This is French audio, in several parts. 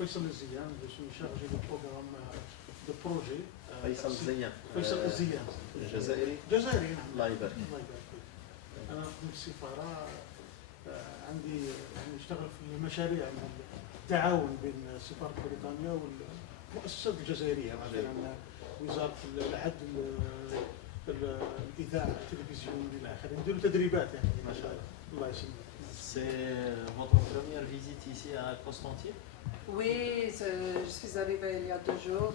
Faisal Ziyan, je suis chargé du programme de projet. فيصل زيان فيصل الزيان جزائري جزائري نعم. الله يبارك الله يبارك فيك. أنا أخدم في السفارة، عندي يعني أشتغل في مشاريع التعاون بين سفارة بريطانيا والمؤسسات الجزائرية، مثلا وزارة العدل، الإذاعة، التلفزيون إلى آخره، نديروا تدريبات يعني. ما شاء الله. الله يسلمك. C'est votre première visite ici à Constantine? Oui, je suis arrivée il y a 2 jours.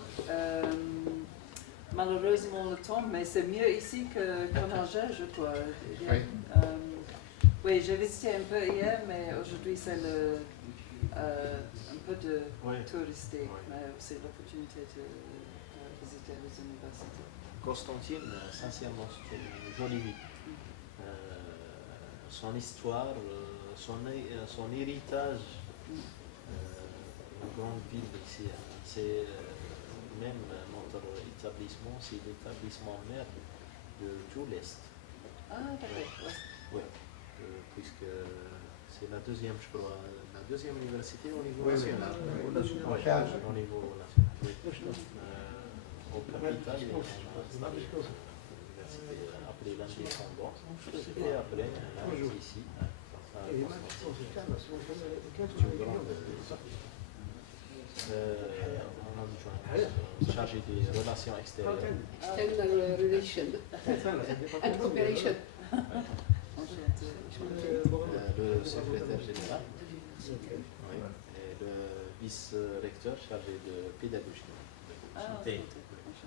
Malheureusement le temps, mais c'est mieux ici qu'en Alger, je crois. Oui. Oui, j'ai visité un peu hier, mais aujourd'hui c'est un peu de touristique, mais c'est l'opportunité de visiter les universités. Constantine, sincèrement, c'est une jolie ville. Son histoire, son héritage, une grande ville ici. C'est même notre établissement, c'est l'établissement mère de tout l'Est. Ah, d'accord. Oui, puisque c'est la deuxième, je crois, la deuxième université au niveau Oui, national. oui, Oui, au niveau national. Oui. Au capital, il y a l'université après l'indépendance, et après, ici, chargé des relations extérieures. External relation and cooperation. Le secrétaire général, oui, et le vice-recteur chargé de pédagogie.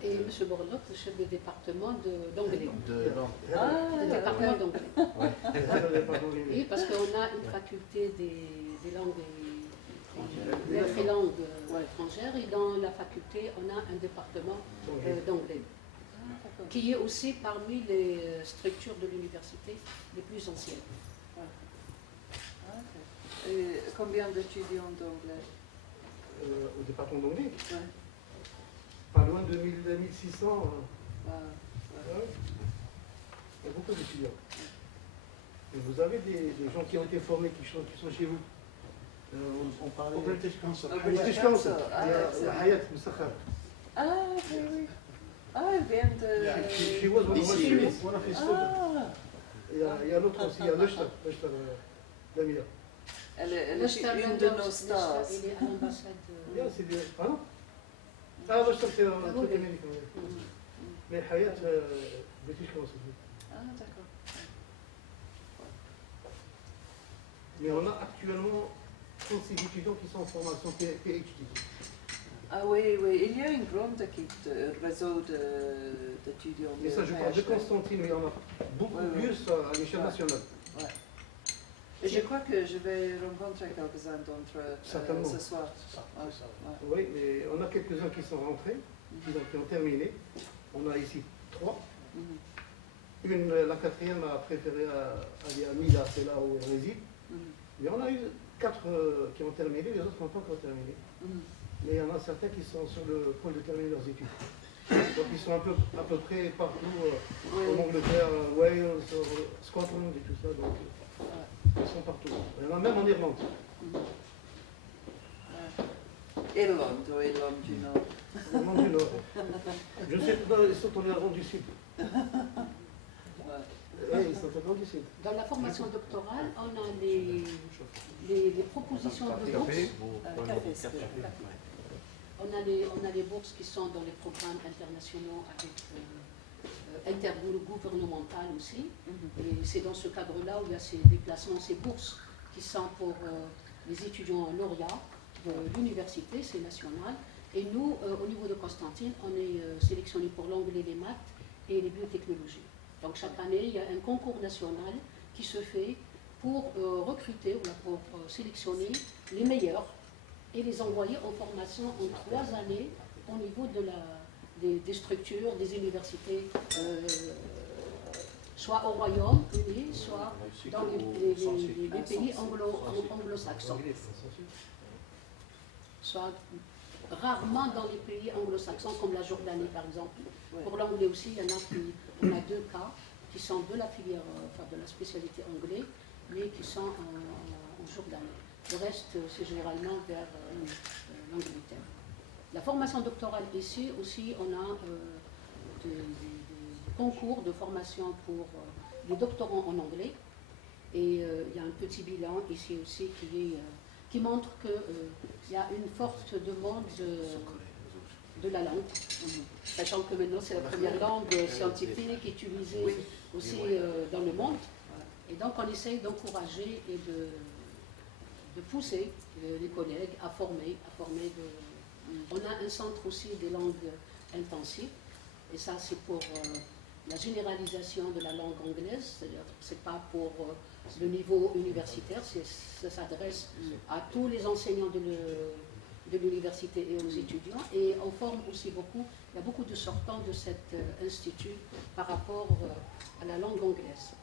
Et M. Borlot, le chef de département d'anglais. De langue. Le département d'anglais. Ouais. Oui, parce qu'on a une faculté des langues des langues étrangères, et dans la faculté, on a un département d'anglais, qui est aussi parmi les structures de l'université les plus anciennes. Et combien d'étudiants d'anglais? Au département d'anglais, Ouais. pas loin de 1600. Ah, Ouais. Il y a beaucoup d'étudiants. Et vous avez des gens qui ont été formés, qui sont chez vous. On parlait Au British Council. British Council. Ah, Il y a excellent. Hayat Moussakha. Ah, oui, oui. Ah, elle vient de... She was one of my Ici, students. One of his students. Ah, Il y a l'autre aussi, il y a Nashta Damia. elle est Nashta une de Landers, nos Nashta, stars. il est à l'ambassade. C'est bien. Pardon? Ah, Nashta, c'est un oui. truc américain. Mais Hayat, British Council. Ah, d'accord. Mais on a actuellement 36 étudiants qui sont en formation PhD. Ah oui, oui, il y a une grande équipe, de réseau d'étudiants. Mais ça, je parle de Constantine, mais il y en a beaucoup Oui, oui. plus à l'échelle nationale. Et je crois que je vais rencontrer quelques-uns d'entre eux Certainement. ce soir. C'est ça, Ouais. c'est ça. Ouais. Oui, mais on a quelques-uns qui sont rentrés, qui ont terminé. On a ici 3. Mhm. La quatrième a préféré aller à Mida, c'est là où elle réside. Mhm. Mais on a eu 4 qui ont terminé, les autres n'ont pas encore terminé. Mhm. Mais il y en a certains qui sont sur le point de terminer leurs études. Donc ils sont à peu près partout, en Angleterre, Wales, Scotland et tout ça. Donc ils sont partout. Il y en a même en Irlande. Irlande ou Irlande du Nord. Irlande du Nord. Je sais pas, ils sont en Irlande du Sud. Ouais. Oui, ils sont en Irlande du Sud. Dans la formation doctorale, on a les propositions de bourses. Café, c'est bien. On a les bourses qui sont dans les programmes internationaux avec intergouvernemental aussi. Et c'est dans ce cadre-là où il y a ces déplacements, ces bourses qui sont pour les étudiants lauréats de l'université, c'est national. Et nous, au niveau de Constantine, on est sélectionnés pour l'anglais, les maths et les biotechnologies. Donc chaque année, il y a un concours national qui se fait pour recruter ou pour sélectionner les meilleurs et les envoyer en formation en 3 années au niveau des structures, des universités, soit au Royaume-Uni, soit dans les pays anglo-saxons. Soit rarement dans les pays anglo-saxons comme la Jordanie par exemple. Pour l'anglais aussi, on a 2 cas qui sont de la filière, de la spécialité anglais, mais qui sont en Jordanie. Le reste, c'est généralement vers l'Angleterre. La formation doctorale ici aussi, on a des concours de formation pour les doctorants en anglais. Et il y a un petit bilan ici aussi qui montre qu'il y a une forte demande de la langue, sachant que maintenant c'est la première langue scientifique utilisée aussi dans le monde. Et donc on essaye d'encourager et de pousser les collègues à former. On a un centre aussi des langues intensives, et ça c'est pour la généralisation de la langue anglaise, c'est-à-dire c'est pas pour le niveau universitaire, ça s'adresse à tous les enseignants de l'université et aux étudiants, et on forme aussi beaucoup, il y a beaucoup de sortants de cet institut par rapport à la langue anglaise.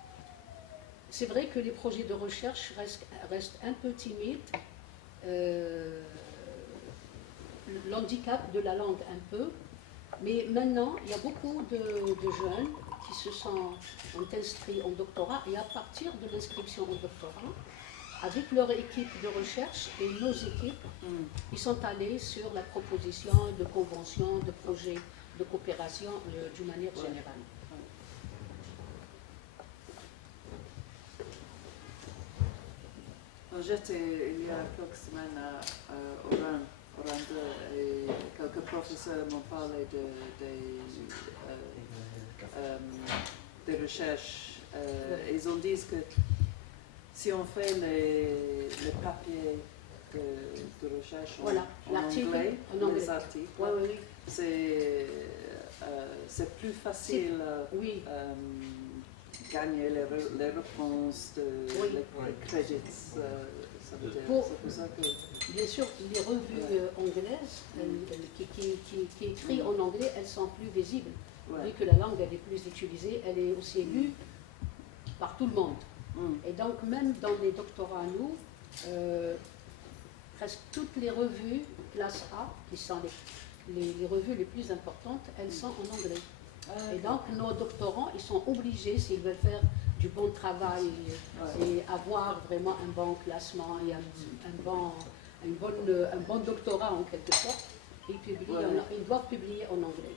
C'est vrai que les projets de recherche restent un peu timides, l'handicap de la langue un peu, mais maintenant il y a beaucoup de jeunes qui ont inscrit en doctorat, et à partir de l'inscription au doctorat, avec leur équipe de recherche et nos équipes, ils sont allés sur la proposition de conventions, de projets de coopération d'une manière générale. J'étais il y a quelques semaines au Rwanda et quelques professeurs m'ont parlé des recherches. Ils ont dit que si on fait les papiers de recherche en anglais, les articles, c'est plus facile gagner les réponses, les crédits. C'est pour ça que... Bien sûr, les revues anglaises qui écrivent en anglais, elles sont plus visibles. Vu que la langue elle est plus utilisée, elle est aussi lue par tout le monde. Et donc même dans les doctorats, nous, presque toutes les revues classe A, qui sont les revues les plus importantes, elles sont en anglais. Et donc nos doctorants, ils sont obligés, s'ils veulent faire du bon travail et avoir vraiment un bon classement et un bon doctorat en quelque sorte, ils doivent publier en anglais.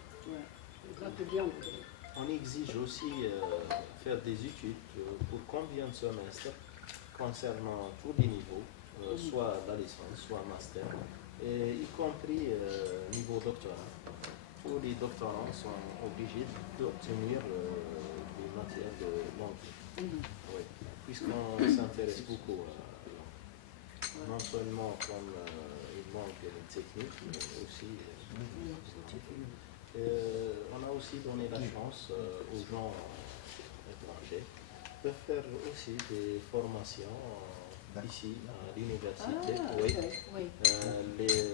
On exige aussi faire des études pour combien de semestres concernant tous les niveaux, soit la licence, soit master, et y compris niveau doctorat. Tous les doctorants sont obligés d'obtenir des matières de langue. Oui. Puisqu'on s'intéresse beaucoup non seulement comme une langue technique, mais aussi on a aussi donné la chance aux gens étrangers de faire aussi des formations ici à l'université.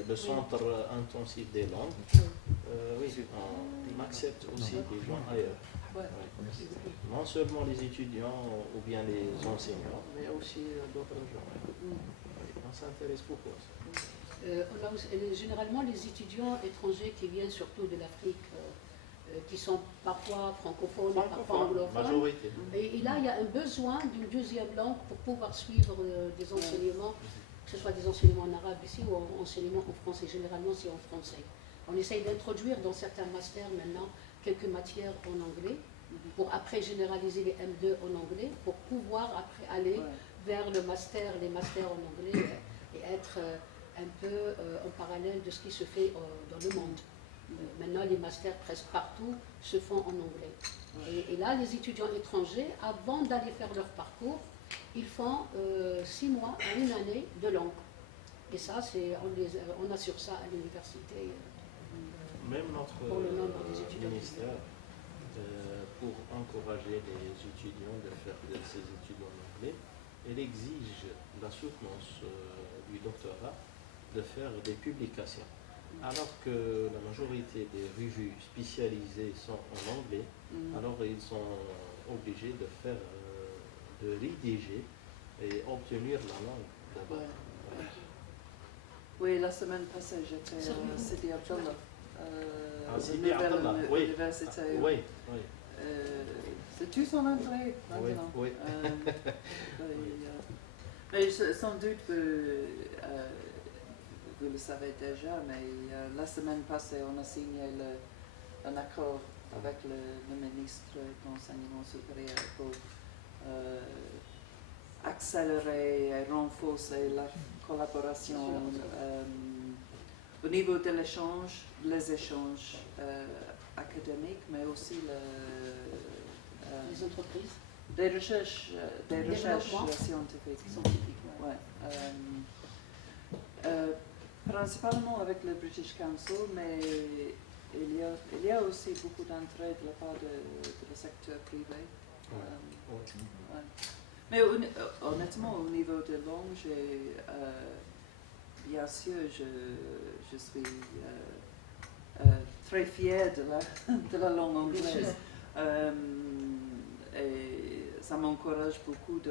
Le centre intensif des langues, on accepte aussi des gens ailleurs. Non seulement les étudiants ou bien les enseignants, mais aussi d'autres gens. On s'intéresse beaucoup à ça. On a aussi, généralement, les étudiants étrangers qui viennent surtout de l'Afrique, qui sont parfois francophones et parfois anglophones. Majorité. Et là, il y a un besoin d'une deuxième langue pour pouvoir suivre des enseignements, que ce soit des enseignements en arabe ici ou en enseignements en français. Généralement, c'est en français. On essaye d'introduire dans certains masters maintenant quelques matières en anglais, pour après généraliser les M2 en anglais, pour pouvoir après aller vers les masters en anglais et être un peu en parallèle de ce qui se fait dans le monde. Maintenant, les masters presque partout se font en anglais. Et là, les étudiants étrangers, avant d'aller faire leur parcours, ils font 6 mois à 1 année de langue. Et ça, on assure ça à l'université. Même notre pour le nombre des étudiants ministère, pour encourager les étudiants de faire ces études en anglais, elle exige la soutenance du doctorat de faire des publications. Alors que la majorité des revues spécialisées sont en anglais, alors ils sont obligés de rédiger et obtenir la langue d'abord. Oui, la semaine passée, j'étais à Sidi Abdallah, Sidi Abdallah, université. Oui. C'est tous en anglais maintenant. Oui. Mais sans doute, vous le savez déjà, mais la semaine passée, on a signé un accord avec le ministre de l'Enseignement supérieur pour accélérer et renforcer la collaboration au niveau de l'échange, les échanges académiques, mais aussi Les entreprises des recherches Développement. scientifiques. scientifiques. Ouais. Principalement avec le British Council, mais il y a aussi beaucoup d'entrées de la part de le secteur privé. Ouais. Mais honnêtement, au niveau de langue, bien sûr, je suis très fière de la langue anglaise. Et ça m'encourage beaucoup de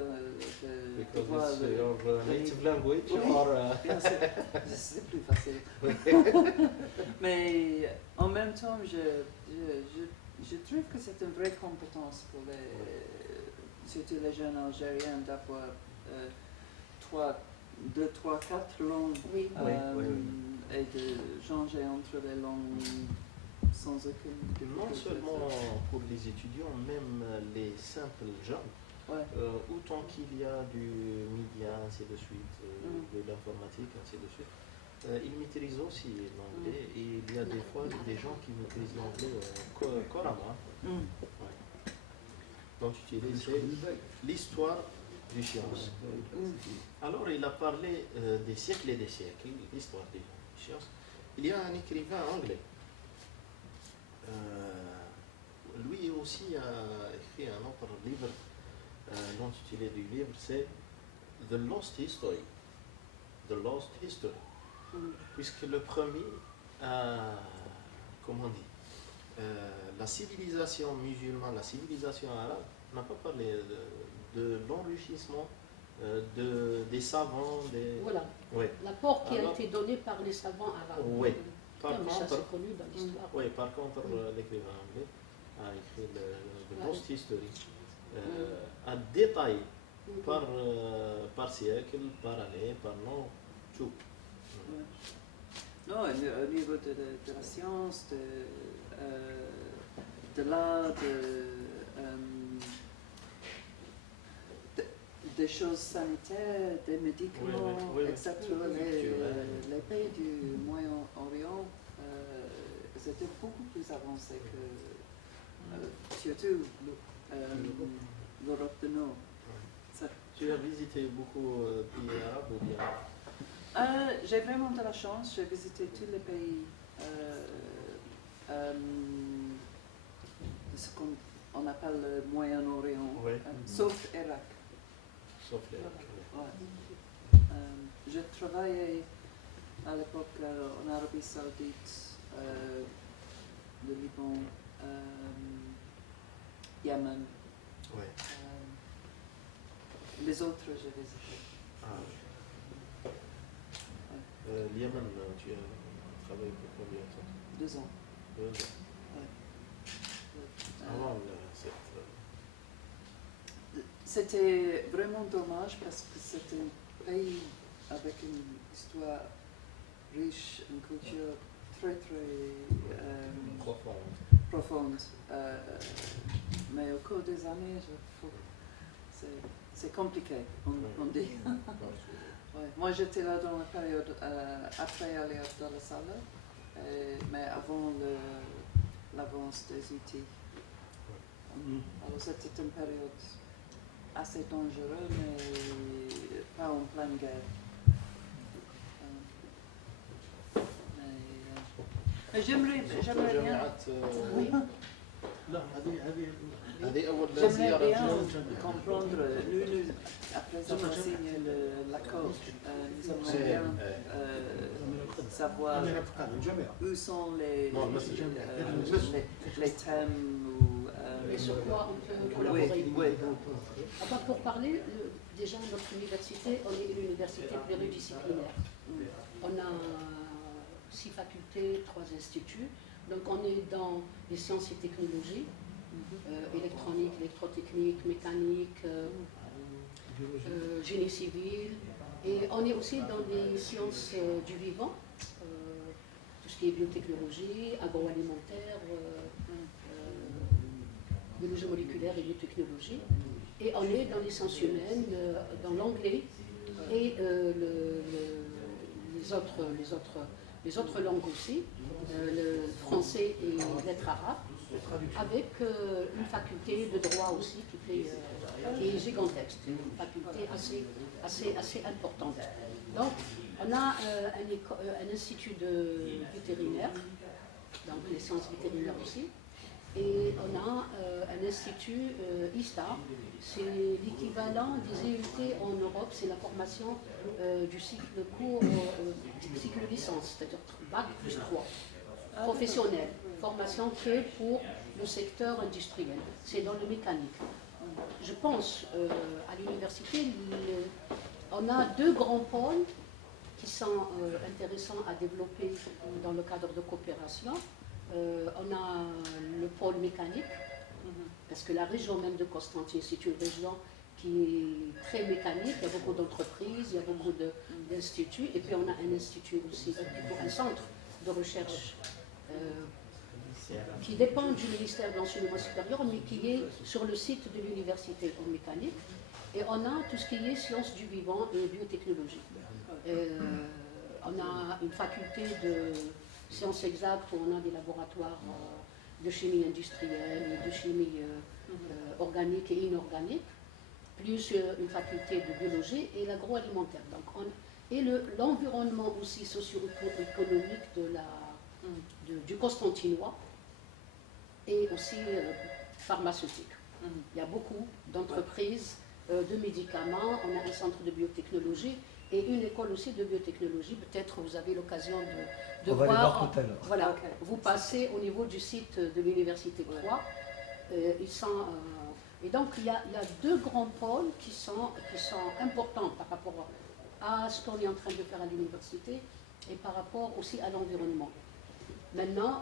voir Because it's your native language Oui. or Bien sûr, c'est plus facile. Mais en même temps, je trouve que c'est une vraie compétence pour surtout les jeunes Algériens d'avoir 2, 3, 4 langues Oui. et de changer entre les langues sans aucune difficulté. non seulement pour les étudiants, même les simples gens, Ouais. autant qu'il y a du média, ainsi de suite, de l'informatique, ainsi de suite, ils maîtrisent aussi l'anglais et il y a des fois des gens qui maîtrisent l'anglais couramment. Mm. Donc tu dis, c'est l'histoire des sciences. Alors il a parlé des siècles et des siècles, l'histoire des sciences. Il y a un écrivain anglais. Lui aussi a écrit un autre livre. L'intitulé du livre c'est The Lost History. The Lost History. Puisque le premier, comment on dit, la civilisation musulmane, la civilisation arabe n'a pas parlé de l'enrichissement des savants. Voilà, Oui. l'apport qui a Alors- été donné par les savants arabes. Oui. Par Mais ça, contre, c'est connu dans l'histoire. oui, par contre, l'écrivain anglais a écrit The Lost History, a détaillé par siècle, par année, par nom, tout. Ouais. Non, au niveau de la science, de l'art, des choses sanitaires, des médicaments, Oui, oui. etc. Les pays du Moyen-Orient, ils étaient beaucoup plus avancés que surtout l'Europe du Nord. Ça- Tu as visité beaucoup de pays arabes ou bien? J'ai vraiment de la chance, j'ai visité tous les pays de ce qu'on appelle le Moyen-Orient, Oui. sauf Irak. Sauf l'Irak. Ouais. Je travaillais à l'époque en Arabie Saoudite, le Liban, Yémen. Oui. Les autres, j'ai visité. Yémen, tu as travaillé pour combien de temps? 2 ans. 2 ans. Avant cette... C'était vraiment dommage parce que c'est un pays avec une histoire riche, une culture très profonde. Mais au cours des années, c'est compliqué, on dit. Ouais. Moi, j'étais là dans la période après aller à la salle, mais avant l'avance des outils. Alors, c'était une période assez dangereuse, mais pas en pleine guerre. Mais j'aimerais bien. Oui. لا هذه هذه أول J'aimerais زيارة bien لنا. comprendre, nous, après avoir signé l'accord, nous aimerions bien savoir où sont les thèmes ou... Et sur quoi on peut collaborer. Enfin, pour parler, déjà notre université, on est une université pluridisciplinaire. On a 6 facultés, 3 instituts. Donc on est dans les sciences et technologies, électronique, électrotechnique, mécanique, génie civil. Et on est aussi dans les sciences du vivant, qui est biotechnologie, agroalimentaire, biologie moléculaire et biotechnologie. Et on est dans les sciences humaines, dans l'anglais et les autres langues aussi, le français et lettres arabes, avec une faculté de droit aussi qui est gigantesque, une faculté assez importante. Donc, on a un institut de vétérinaire, donc les sciences vétérinaires aussi, et on a un institut ISTA, c'est l'équivalent des EUT en Europe, c'est la formation du cycle court, cycle licence, c'est-à-dire bac plus 3, professionnel, formation qui est pour le secteur industriel, c'est dans le mécanique. Je pense à l'université, on a 2 grands pôles qui sont intéressants à développer dans le cadre de coopération. On a le pôle mécanique, parce que la région même de Constantine, c'est une région qui est très mécanique, il y a beaucoup d'entreprises, il y a beaucoup d'instituts, et puis on a un institut aussi, un centre de recherche qui dépend du ministère de l'Enseignement supérieur, mais qui est sur le site de l'université en mécanique. Et on a tout ce qui est sciences du vivant et biotechnologie. On a une faculté de sciences exactes où on a des laboratoires de chimie industrielle, de chimie organique et inorganique, plus une faculté de biologie et l'agroalimentaire. Et l'environnement aussi socio-économique du Constantinois et aussi pharmaceutique. Il y a beaucoup d'entreprises de médicaments, on a un centre de biotechnologie et une école aussi de biotechnologie. Peut-être vous avez l'occasion de on va voir. les voir tout à l'heure. Voilà, vous passez au niveau du site de l'université 3. Et donc il y a 2 grands pôles qui sont importants par rapport à ce qu'on est en train de faire à l'université et par rapport aussi à l'environnement. Maintenant,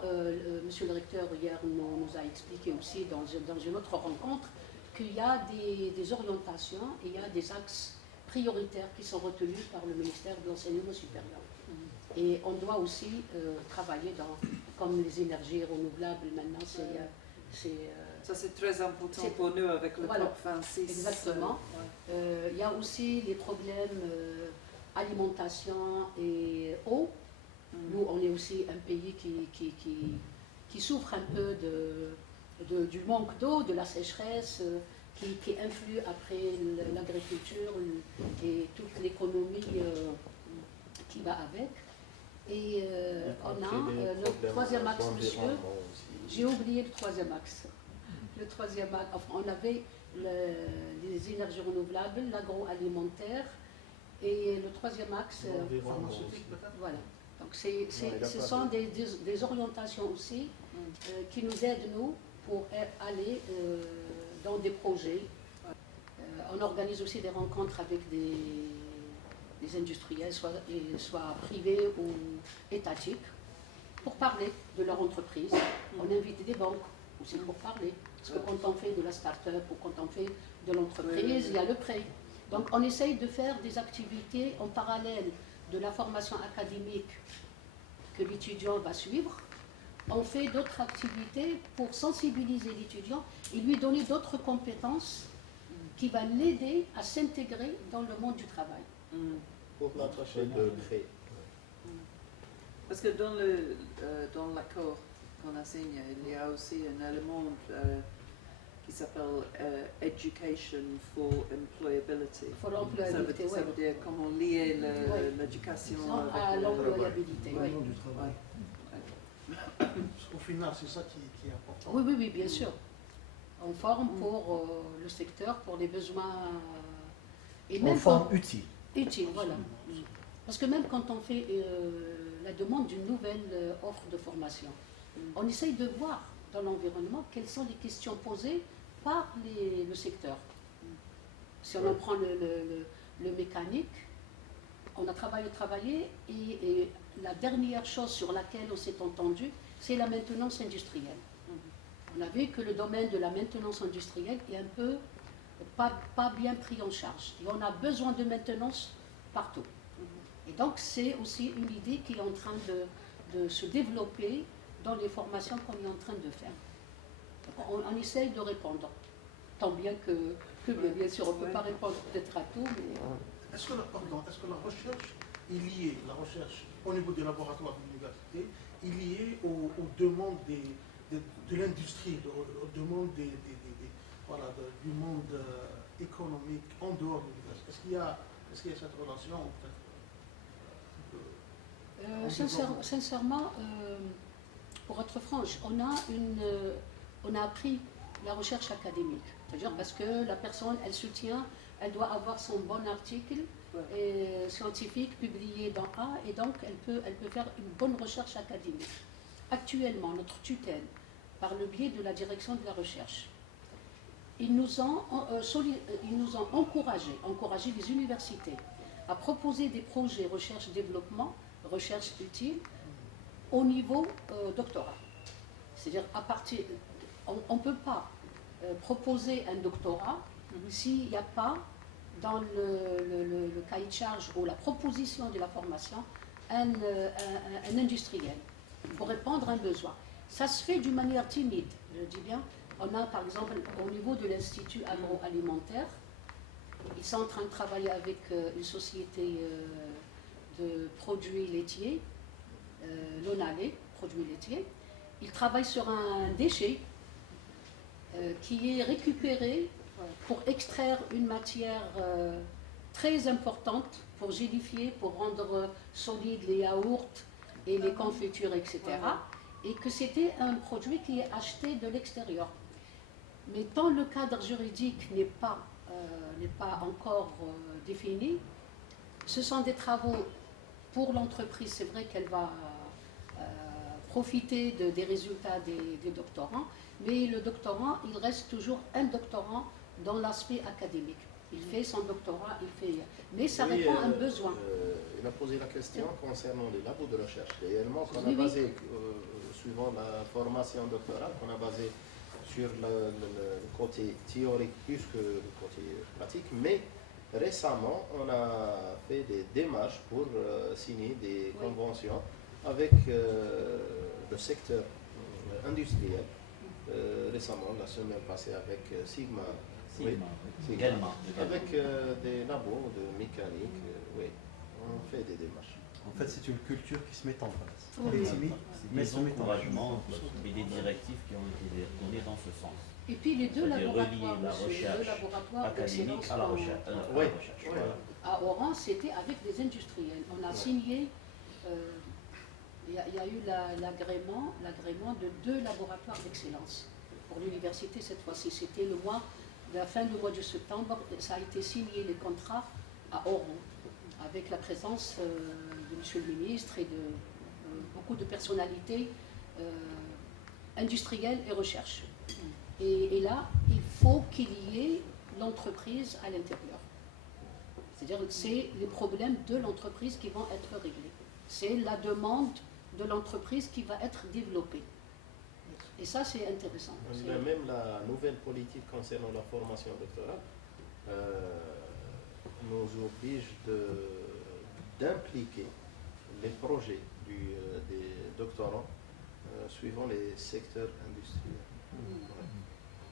monsieur le recteur hier nous a expliqué aussi dans une autre rencontre qu'il y a des orientations et il y a des axes prioritaires qui sont retenus par le ministère de l'Enseignement supérieur. Et on doit aussi travailler comme les énergies renouvelables maintenant, ça c'est très important pour nous avec le COP26. Exactement. Il y a aussi les problèmes alimentation et eau. Nous, on est aussi un pays qui souffre un peu du manque d'eau, de la sécheresse, qui influe après l'agriculture et toute l'économie qui va avec. Et on a le 3e axe, monsieur. J'ai oublié le 3e axe. Le 3e axe, enfin, on avait les énergies renouvelables, l'agroalimentaire et le 3e axe. Pharmaceutique peut-être. Voilà. Donc ce sont des orientations aussi qui nous aident, nous, pour aller dans des projets. On organise aussi des rencontres avec des industriels, soit privés ou étatiques, pour parler de leur entreprise. On invite des banques aussi pour parler. Parce que quand on fait de la start-up ou quand on fait de l'entreprise, il y a le prêt. Donc on essaye de faire des activités en parallèle de la formation académique que l'étudiant va suivre. On fait d'autres activités pour sensibiliser l'étudiant et lui donner d'autres compétences qui va l'aider à s'intégrer dans le monde du travail. Pour l'approcher de près. Parce que dans l'accord qu'on enseigne, il y a aussi un élément qui s'appelle Education for Employability. For employability, ça veut dire comment lier l'éducation à l'employabilité. Le monde du travail. Au final, c'est ça qui est important. Oui, bien sûr. On forme pour le secteur, pour les besoins. Et On même forme utile. Utile, voilà. Parce que même quand on fait la demande d'une nouvelle offre de formation, on essaye de voir dans l'environnement quelles sont les questions posées par le secteur. Si on en prend le mécanique, on a travaillé et la dernière chose sur laquelle on s'est entendu, c'est la maintenance industrielle. On a vu que le domaine de la maintenance industrielle est un peu pas bien pris en charge. Et on a besoin de maintenance partout. Et donc c'est aussi une idée qui est en train de se développer dans les formations qu'on est en train de faire. On essaye de répondre, tant bien que bien sûr, on ne peut pas répondre peut-être à tout, mais... Est-ce que la recherche est liée, la recherche au niveau des laboratoires de l'université, est liée aux demandes de l'industrie, aux demandes du monde économique en dehors de l'université? Est-ce qu'il y a cette relation Sincèrement, pour être franche, on a appris la recherche académique. C'est-à-dire parce que la personne, elle soutient, elle doit avoir son bon article scientifique publié dans A, et donc elle peut faire une bonne recherche académique. Actuellement, notre tutelle, par le biais de la direction de la recherche, ils nous ont encouragé les universités à proposer des projets recherche-développement, recherche utile, au niveau doctorat. C'est-à-dire, on ne peut pas proposer un doctorat s'il n'y a pas dans le cahier de charge ou la proposition de la formation un industriel pour répondre à un besoin. Ça se fait d'une manière timide, je dis bien. On a par exemple au niveau de l'Institut agroalimentaire, ils sont en train de travailler avec une société de produits laitiers, Lonalé, produits laitiers. Ils travaillent sur un déchet qui est récupéré pour extraire une matière très importante pour gélifier, pour rendre solides les yaourts et les confitures, etc. Et que c'était un produit qui est acheté de l'extérieur. Mais tant le cadre juridique n'est pas encore défini, ce sont des travaux pour l'entreprise. C'est vrai qu'elle va profiter des résultats des doctorants, mais le doctorant, il reste toujours un doctorant dans l'aspect académique. Il fait son doctorat, mais ça répond à un besoin. Il a posé la question concernant les labos de recherche. Réellement, qu'on a basé, suivant la formation doctorale, qu'on a basé sur le côté théorique plus que le côté pratique, mais récemment, on a fait des démarches pour signer des conventions avec le secteur industriel. Récemment, la semaine passée, avec Sigma. Également. Avec des labos de mécanique, oui, on fait des démarches. En fait, c'est une culture qui se met en place. Oui. C'est des encouragements et des directives qui ont été données dans ce sens. Et puis les deux laboratoires, relier la recherche académique à la recherche. À Oran, c'était avec des industriels. On a signé, il y a eu l'agrément de 2 laboratoires d'excellence pour l'université cette fois-ci. C'était la fin du mois de septembre, ça a été signé les contrats à Oran, avec la présence de M. le ministre et de beaucoup de personnalités industrielles et recherche. Et là, il faut qu'il y ait l'entreprise à l'intérieur. C'est-à-dire que c'est les problèmes de l'entreprise qui vont être réglés. C'est la demande de l'entreprise qui va être développée. Et ça, c'est intéressant. Même la nouvelle politique concernant la formation doctorale nous oblige d'impliquer les projets des doctorants suivant les secteurs industriels.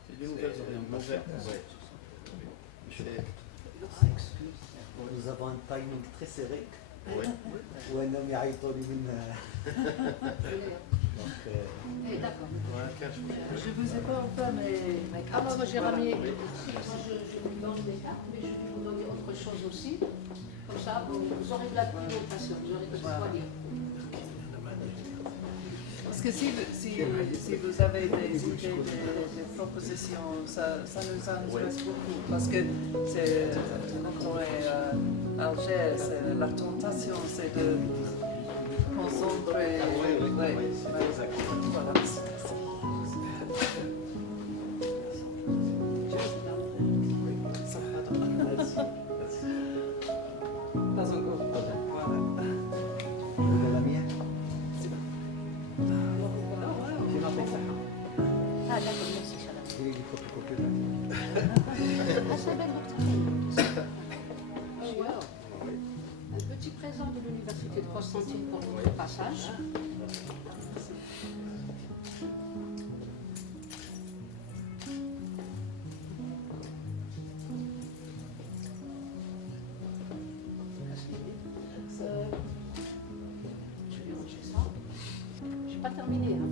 C'est des nouvelles orientations. Nous avons un timing très serré. Oui. وانهم يعيطوا لي من D'accord. Je vous ai pas offert mes Ah, cartes. moi, j'ai ramené. Moi, je vous donne des cartes, mais je vais vous donner autre chose aussi. Comme ça, vous aurez de la documentation, vous aurez de quoi lire. Parce que si vous avez des idées, des propositions, ça nous intéresse beaucoup. Parce que c'est, quand on est à Alger, la tentation, c'est de concentrer. Oui, exactement. Voilà. Pas encore. Voilà. la mienne. Ah, d'accord, merci, Chalam. هي اللي photocopie. Ah, c'est belle votre Oh, wow. Un petit présent de l'université de Constantine pour votre passage. Je vais ranger ça. Je n'ai pas terminé. Hein.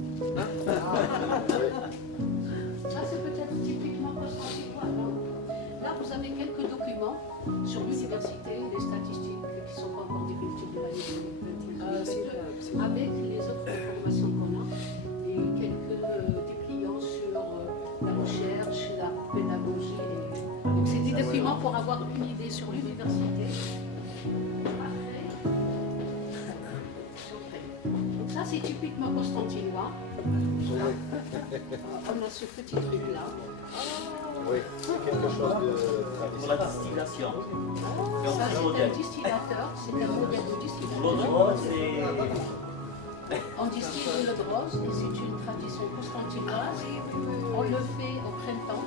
Ça, c'est peut-être typiquement post-antiquois. Là, vous avez quelques documents sur l'université, les statistiques qui ne sont pas encore définitifs de l'année 2021, avec les autres informations qu'on a et quelques dépliants sur la recherche, la pédagogie. Donc, c'est des documents pour avoir une idée sur l'université. Donc ça, c'est typiquement constantinois. On a ce petit truc-là. Oui, c'est quelque chose de Pour la distillation. Donc, Ça, c'est un c'est un modèle. distillateur. C'est un modèle de distillateur. L'eau de rose et On distille de l'eau de rose et c'est une tradition constantinoise. On le fait au printemps.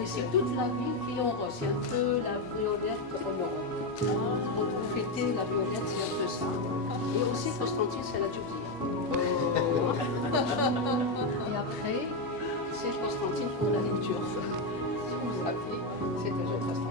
Et c'est toute la ville qui est en rose. C'est un peu la violette en Europe. Quand vous fêtez la violette, c'est un peu ça. Et aussi Constantine, c'est la Turquie. Et après, c'est Constantine pour la lecture. Si vous appelez, c'est toujours Constantine.